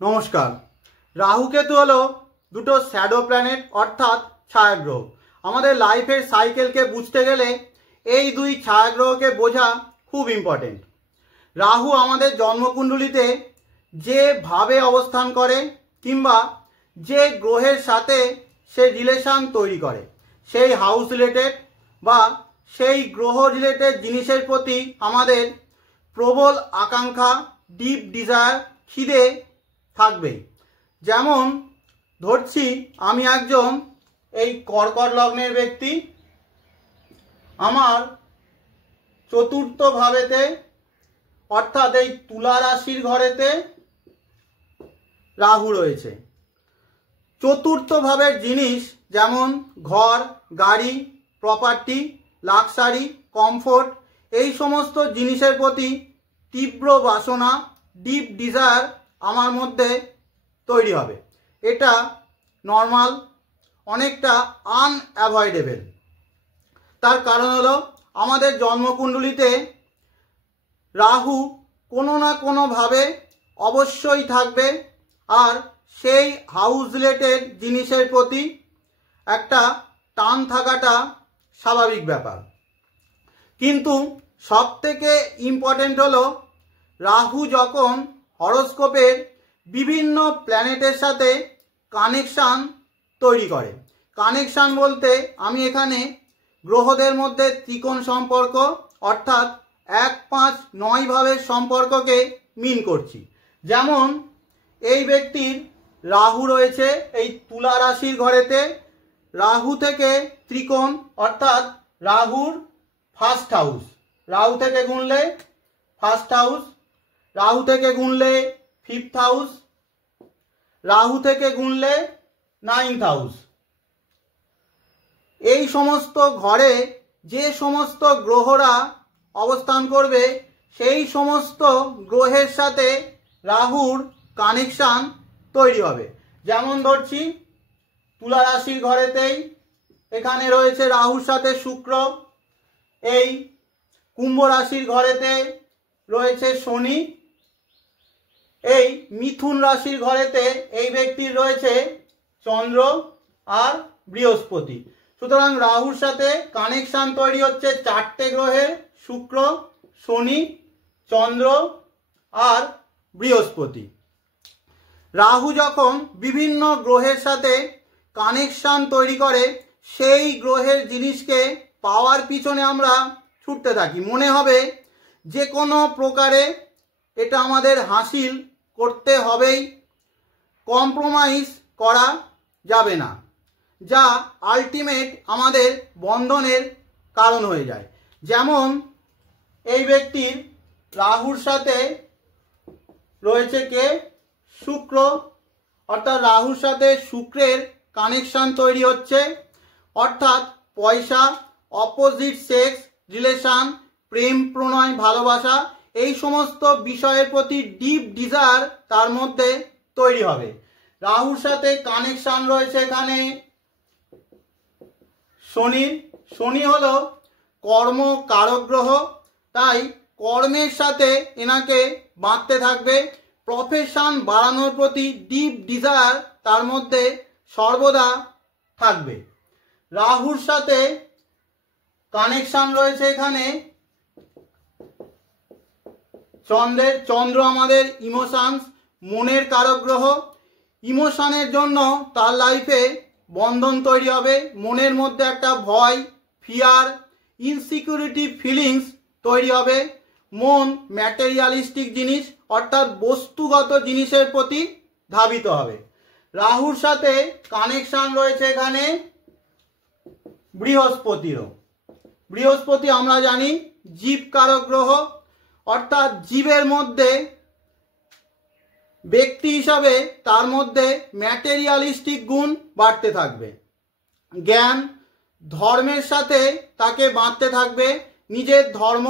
नमस्कार। राहु केतु हलो दुटो शैडो प्लैनेट अर्थात छायाग्रह। आमादेर लाइफेर साइकेलके बुझते गेले एई दुई छायाग्रहके बोझा खूब इम्पोर्टेंट। राहु आमादेर जन्मकुंडलीते जे भावे अवस्थान करे किंबा जे ग्रहेर साथे से रिलेशन तैरी करे सेई हाउस रिलेटेड बा सेई ग्रह रिलेटेड जिनिसेर प्रति आमादेर प्रबल आकांक्षा डीप डिजायर खिदे থাকবে। যেমন ধরছি আমি একজন এই কর্কট লগ্নের ব্যক্তি, আমার চতুর্থ ভাবেতে অর্থাৎ এই তুলা রাশির ঘরেতে রাহু রয়েছে। চতুর্থ ভাবের জিনিস যেমন ঘর, গাড়ি, প্রপার্টি, লাক্সারি, কমফোর্ট এই সমস্ত জিনিসের প্রতি তীব্র বাসনা ডিপ ডিজায়ার আমার মধ্যে তৈরি হবে। এটা নর্মাল, অনেকটা আনঅ্যাভয়েডেবল। তার কারণ হলো আমাদের জন্মকুণ্ডলিতে রাহু কোনো না কোনোভাবে অবশ্যই থাকবে, আর সেই হাউস রিলেটেড জিনিসের প্রতি একটা টান থাকাটা স্বাভাবিক ব্যাপার। কিন্তু সবথেকে ইম্পর্টেন্ট হলো রাহু যখন হরোস্কোপের বিভিন্ন প্ল্যানেটের সাথে কানেকশান তৈরি করে। কানেকশান বলতে আমি এখানে গ্রহদের মধ্যে ত্রিকোণ সম্পর্ক অর্থাৎ 1, 5, 9 ভাবের সম্পর্ককে মিন করছি। যেমন এই ব্যক্তির রাহু রয়েছে এই তুলা রাশির ঘরেতে, রাহু থেকে ত্রিকোণ অর্থাৎ রাহুর ফার্স্ট হাউস, রাহু থেকে গুনলে ফার্স্ট হাউস, রাহু থেকে গুনলে ফিফথ হাউস, রাহু থেকে গুনলে 9th হাউস। এই সমস্ত ঘরে যে সমস্ত গ্রহরা অবস্থান করবে সেই সমস্ত গ্রহের সাথে রাহুর কানেকশান তৈরি হবে। যেমন ধরছি তুলা রাশির ঘরেতেই এখানে রয়েছে রাহুর সাথে শুক্র, এই কুম্ভ রাশির ঘরেতে রয়েছে শনি, এই মিথুন রাশির ঘরেতে এই ব্যক্তির রয়েছে চন্দ্র আর বৃহস্পতি। সুতরাং রাহুর সাথে কানেকশান তৈরি হচ্ছে 4টে গ্রহের, শুক্র, শনি, চন্দ্র আর বৃহস্পতি। রাহু যখন বিভিন্ন গ্রহের সাথে কানেকশান তৈরি করে সেই গ্রহের জিনিসকে পাওয়ার পিছনে আমরা ছুটতে থাকি। মনে হবে যে কোনো প্রকারে এটা আমাদের হাসিল করতে হবেই, কম্প্রোমাইজ করা যাবে না, যা আলটিমেট আমাদের বন্ধনের কারণ হয়ে যায়। যেমন এই ব্যক্তির রাহুর সাথে রয়েছে কে শুক্র, অর্থাৎ রাহুর সাথে শুক্রের কানেকশান তৈরি হচ্ছে, অর্থাৎ পয়সা, অপোজিট সেক্স রিলেশন, প্রেম, প্রণয়, ভালোবাসা এই সমস্ত বিষয়ের প্রতি ডিপ ডিজায়ার তার মধ্যে তৈরি হবে। রাহুর সাথে কানেকশান রয়েছে এখানে শনির। শনি হলো কর্ম কারক গ্রহ, তাই কর্মের সাথে এনাকে বাঁধতে থাকবে। প্রফেশন বাড়ানোর প্রতি ডিপ ডিজায়ার তার মধ্যে সর্বদা থাকবে। রাহুর সাথে কানেকশান রয়েছে এখানে চন্দ্রের। চন্দ্র আমাদের ইমোশনস, মনের কারক গ্রহ। ইমোশনের জন্য তার লাইফে বন্ধন তৈরি হবে, মনের মধ্যে একটা ভয়, ফিয়ার, ইনসিকিউরিটি ফিলিংস তৈরি হবে। মন ম্যাটেরিয়ালিস্টিক জিনিস অর্থাৎ বস্তুগত জিনিসের প্রতি ধাবিত হবে। রাহুর সাথে কানেকশান রয়েছে এখানে বৃহস্পতিরও। বৃহস্পতি আমরা জানি জীব কারক গ্রহ, অর্থাৎ জীবের মধ্যে ব্যক্তি হিসাবে তার মধ্যে ম্যাটেরিয়ালিস্টিক গুণ বাড়তে থাকবে। জ্ঞান, ধর্মের সাথে তাকে বাঁধতে থাকবে। নিজের ধর্ম,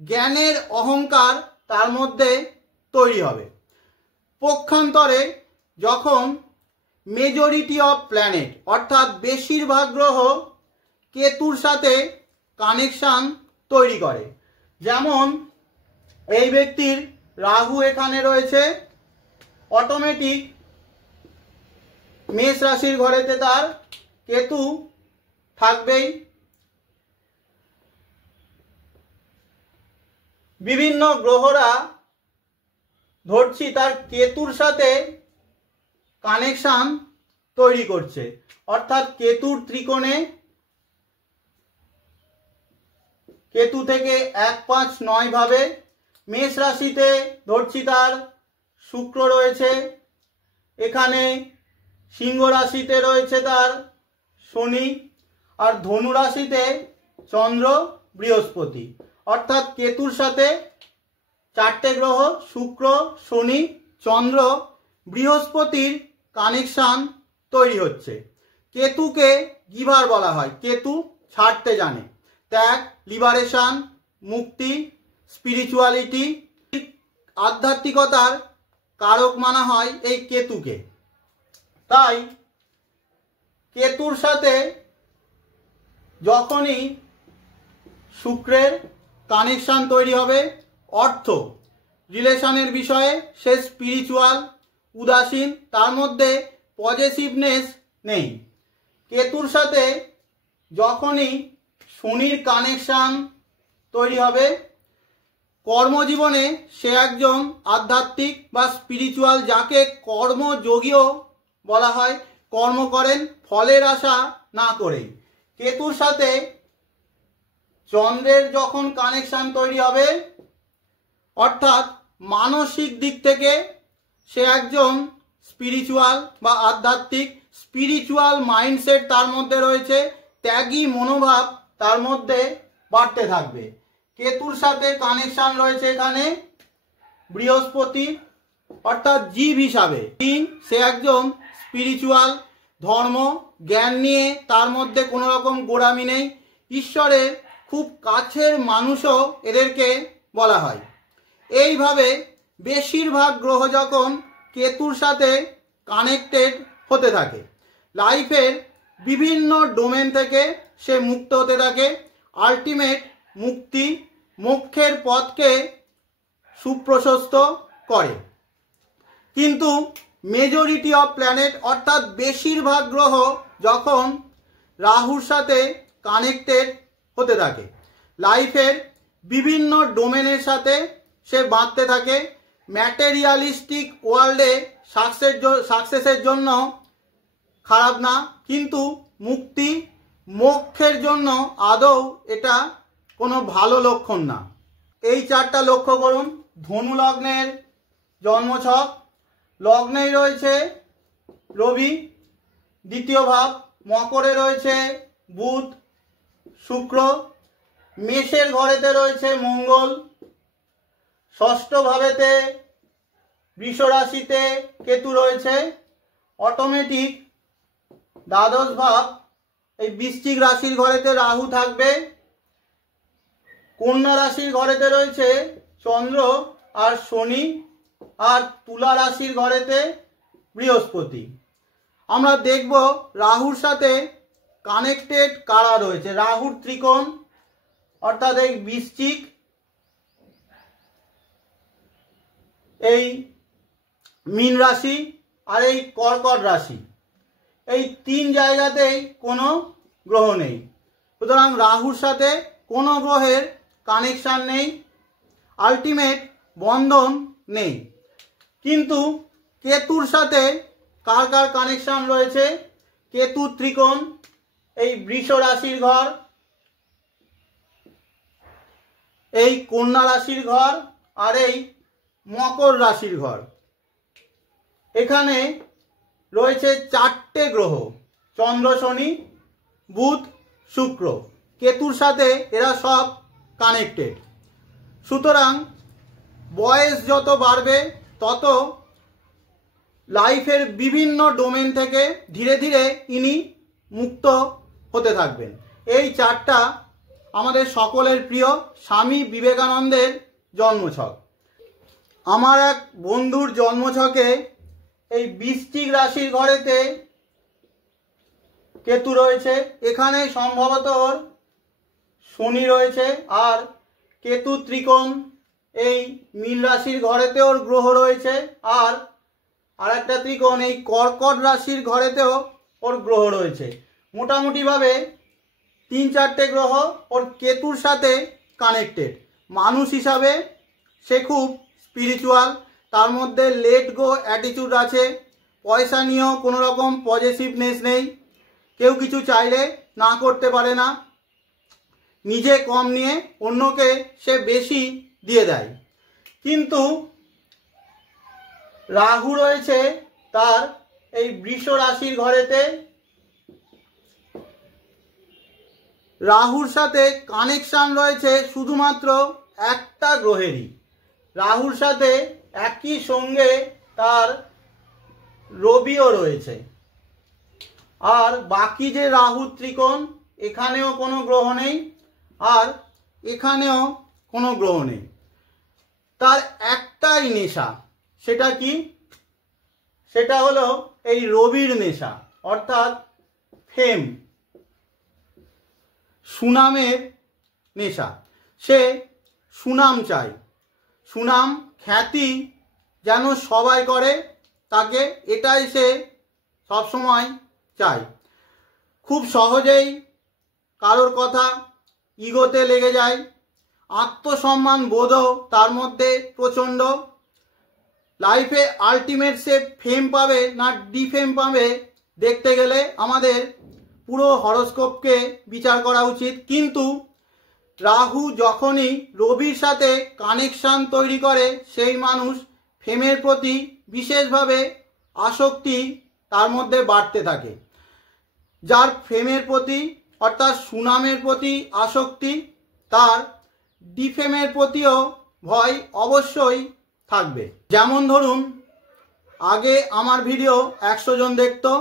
জ্ঞানের অহংকার তার মধ্যে তৈরি হবে। পক্ষান্তরে যখন মেজরিটি অফ প্ল্যানেট অর্থাৎ বেশিরভাগ গ্রহ কেতুর সাথে কানেকশান তৈরি করে, যেমন এই ব্যক্তির রাহু এখানে রয়েছে অটোমেটিক মেষ রাশির ঘরেতে তার কেতু থাকবেই। বিভিন্ন গ্রহরা ধরছি তার কেতুর সাথে কানেকশন তৈরি করছে, অর্থাৎ কেতুর ত্রিকোণে কেতু থেকে 1, 5, 9 ভাবে মেষ রাশিতে ধরছি তার শুক্র রয়েছে, এখানে সিংহ রাশিতে রয়েছে তার শনি, আর ধনু রাশিতে চন্দ্র বৃহস্পতি। অর্থাৎ কেতুর সাথে 4টে গ্রহ শুক্র, শনি, চন্দ্র, বৃহস্পতির কানেকশন তৈরি হচ্ছে। কেতুকে গিভার বলা হয়, কেতু ছাড়তে জানে, ত্যাগ, লিবারেশন, মুক্তি, স্পিরিচুয়ালিটি, আধ্যাত্মিকতার কারক মানা হয় এই কেতুকে। তাই কেতুর সাথে যখনই শুক্রের কানেকশন তৈরি হবে, অর্থ রিলেশনের বিষয়ে সে স্পিরিচুয়াল, উদাসীন, তার মধ্যে পজিটিভনেস নেই। কেতুর সাথে যখনই শনির কানেকশন তৈরি হবে, কর্মজীবনে সে একজন আধ্যাত্মিক বা স্পিরিচুয়াল, যাকে কর্মযোগীও বলা হয়, কর্ম করেন ফলের আশা না করেই। কেতুর সাথে চন্দ্রের যখন কানেকশন তৈরি হবে, অর্থাৎ মানসিক দিক থেকে সে একজন স্পিরিচুয়াল বা আধ্যাত্মিক, স্পিরিচুয়াল মাইন্ডসেট তার মধ্যে রয়েছে, ত্যাগী মনোভাব তার মধ্যে বাড়তে থাকবে। কেতুর সাথে কানেকশন রয়েছে এখানে বৃহস্পতি, অর্থাৎ জীব হিসাবে সে একজন স্পিরিচুয়াল, ধর্ম জ্ঞান নিয়ে তার মধ্যে কোনো রকম গোড়ামি নেই, ঈশ্বরের খুব কাছের মানুষও এদেরকে বলা হয়। এইভাবে বেশিরভাগ গ্রহ যখন কেতুর সাথে কানেক্টেড হতে থাকে, লাইফের বিভিন্ন ডোমেন থেকে সে মুক্ত হতে থাকে, আলটিমেট মুক্তি, মোক্ষের পথকে সুপ্রশস্ত করে। কিন্তু মেজরিটি অফ প্ল্যানেট, অর্থাৎ বেশিরভাগ গ্রহ যখন রাহুর সাথে কানেক্টেড হতে থাকে, লাইফের বিভিন্ন ডোমেনের সাথে সে বাঁধতে থাকে। ম্যাটেরিয়ালিস্টিক ওয়ার্ল্ডে সাকসেসের জন্য খারাপ না, কিন্তু মুক্তি, মোক্ষের জন্য আদৌ এটা কোনো ভালো লক্ষণ না। এই চারটা লক্ষ্য করুন। ধনু লগ্নের জন্মছক, লগ্নেই রয়েছে রবি, দ্বিতীয় ভাব মকরে রয়েছে বুধ, শুক্র, মেষের ঘরেতে রয়েছে মঙ্গল, ষষ্ঠ ভাবেতে বৃষ রাশিতে কেতু রয়েছে, অটোমেটিক দ্বাদশ ভাব এই বৃশ্চিক রাশির ঘরেতে রাহু থাকবে, কন্যা রাশির ঘরেতে রয়েছে চন্দ্র আর শনি, আর তুলা রাশির ঘরেতে বৃহস্পতি। আমরা দেখব রাহুর সাথে কানেক্টেড কারা রয়েছে। রাহুর ত্রিকোণ, অর্থাৎ এই বৃশ্চিক, এই মীন রাশি আর এই কর্কট রাশি, এই 3 জায়গাতেই কোনো গ্রহ নেই। সুতরাং রাহুর সাথে কোনো গ্রহের কানেকশন নেই, আলটিমেট বন্ধন নেই। কিন্তু কেতুর সাথে কার কার কানেকশন রয়েছে? কেতু ত্রিকোণ, এই বৃষ রাশির ঘর, এই কন্যা রাশির ঘর, আর এই মকর রাশির ঘর। এখানে রয়েছে 4টে গ্রহ, চন্দ্র, শনি, বুধ, শুক্র। কেতুর সাথে এরা সব কানেক্টেড। সুতরাং বয়স যত বাড়বে তত লাইফের বিভিন্ন ডোমেন থেকে ধীরে ধীরে ইনি মুক্ত হতে থাকবেন। এই চারটা আমাদের সকলের প্রিয় স্বামী বিবেকানন্দের জন্মছক। আমার এক বন্ধুর জন্মছকে এই বৃশ্চিক রাশির ঘরেতে কেতু রয়েছে, এখানে সম্ভবত ওর শনি রয়েছে, আর কেতু ত্রিকোণ এই মীন রাশির ঘরেতে ওর গ্রহ রয়েছে, আর আর একটা ত্রিকোণ এই কর্কট রাশির ঘরেতেও ওর গ্রহ রয়েছে। মোটামুটিভাবে 3-4টে গ্রহ ওর কেতুর সাথে কানেক্টেড। মানুষ হিসাবে সে খুব স্পিরিচুয়াল, তার মধ্যে লেট গো অ্যাটিটিউড আছে, পয়সা নিয়েও কোনো রকম পজিটিভনেস নেই, কেউ কিছু চাইলে না করতে পারে না, নিজে কম নিয়ে অন্যকে সে বেশি দিয়ে দেয়। কিন্তু রাহু রয়েছে তার এই বৃষ রাশির ঘরেতে। রাহুর সাথে কানেকশন রয়েছে শুধুমাত্র একটা গ্রহেরই। রাহুর সাথে একই সঙ্গে তার রবিও রয়েছে। আর বাকি যে রাহু ত্রিকোণ, এখানেও কোনো গ্রহ নেই আর এখানেও কোনো গ্রহ নেই। তার একটাই নেশা, সেটা কি? সেটা হলো এই রবির নেশা, অর্থাৎ ফেম, সুনামের নেশা। সে সুনাম চায়, সুনাম খ্যাতি যেন সবাই করে তাকে, এটাই সে সবসময় চায়। খুব সহজেই কারোর কথা ইগোতে লেগে যায়, আত্মসম্মান বোধও তার মধ্যে প্রচণ্ড। লাইফে আলটিমেট সে ফেম পাবে না ডিফেম পাবে দেখতে গেলে আমাদের পুরো হরোস্কোপকে বিচার করা উচিত। কিন্তু রাহু যখনই রবির সাথে কানেকশন তৈরি করে, সেই মানুষ ফেমের প্রতি বিশেষভাবে আসক্তি তার মধ্যে বাড়তে থাকে। যার ফেমের প্রতি অর্থাৎ সুনামের প্রতি আসক্তি, তার ডিফেমের প্রতিও ভয় অবশ্যই থাকবে। যেমন ধরুন, আগে আমার ভিডিও 100 জন দেখতো,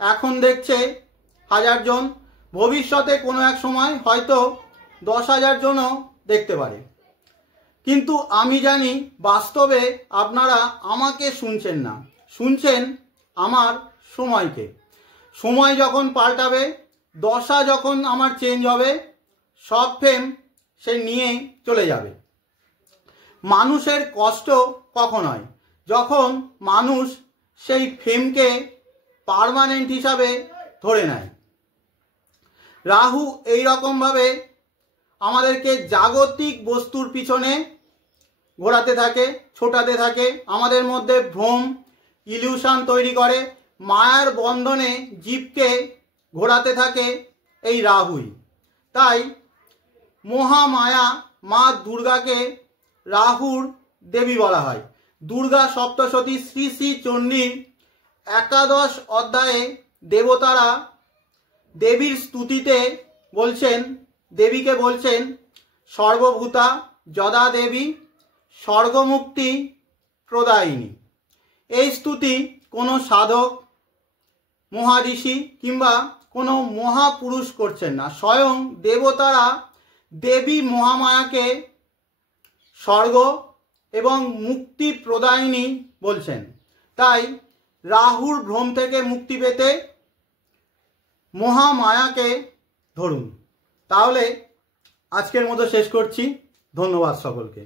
এখন দেখছে 1000 জন, ভবিষ্যতে কোনো এক সময় হয়তো 10,000 জনও দেখতে পারে। কিন্তু আমি জানি বাস্তবে আপনারা আমাকে শুনছেন না, শুনছেন আমার সময়কে। সময় যখন পাল্টাবে, দশা যখন আমার চেঞ্জ হবে, সব ফেম সে নিয়ে চলে যাবে। মানুষের কষ্ট কখন হয়? যখন মানুষ সেই ফেমকে পার্মানেন্ট হিসাবে ধরে নেয়। রাহু এই রকমভাবে আমাদেরকে জাগতিক বস্তুর পিছনে ঘোরাতে থাকে, ছোটাতে থাকে, আমাদের মধ্যে ভ্রম, ইলিউশন তৈরি করে, মায়ার বন্ধনে জীবকে ঘোরাতে থাকে এই রাহুই। তাই মহামায়া মা দুর্গাকে রাহুর দেবী বলা হয়। দুর্গা সপ্তশতী শ্রী শ্রী চণ্ডীর 11 অধ্যায়ে দেবতারা দেবীর স্তুতিতে বলছেন, দেবীকে বলছেন সর্বভূতা যদা দেবী স্বর্গমুক্তি প্রদায়িনী। এই স্তুতি কোনো সাধক, মহাঋষি কিংবা কোনো মহাপুরুষ করছেন না, স্বয়ং দেবতারা দেবী মহামায়াকে স্বর্গ এবং মুক্তি প্রদায়িনী বলছেন। তাই রাহুর ভ্রম থেকে মুক্তি পেতে মহামায়াকে ধরুন। তাহলে আজকের মতো শেষ করছি। ধন্যবাদ সকলকে।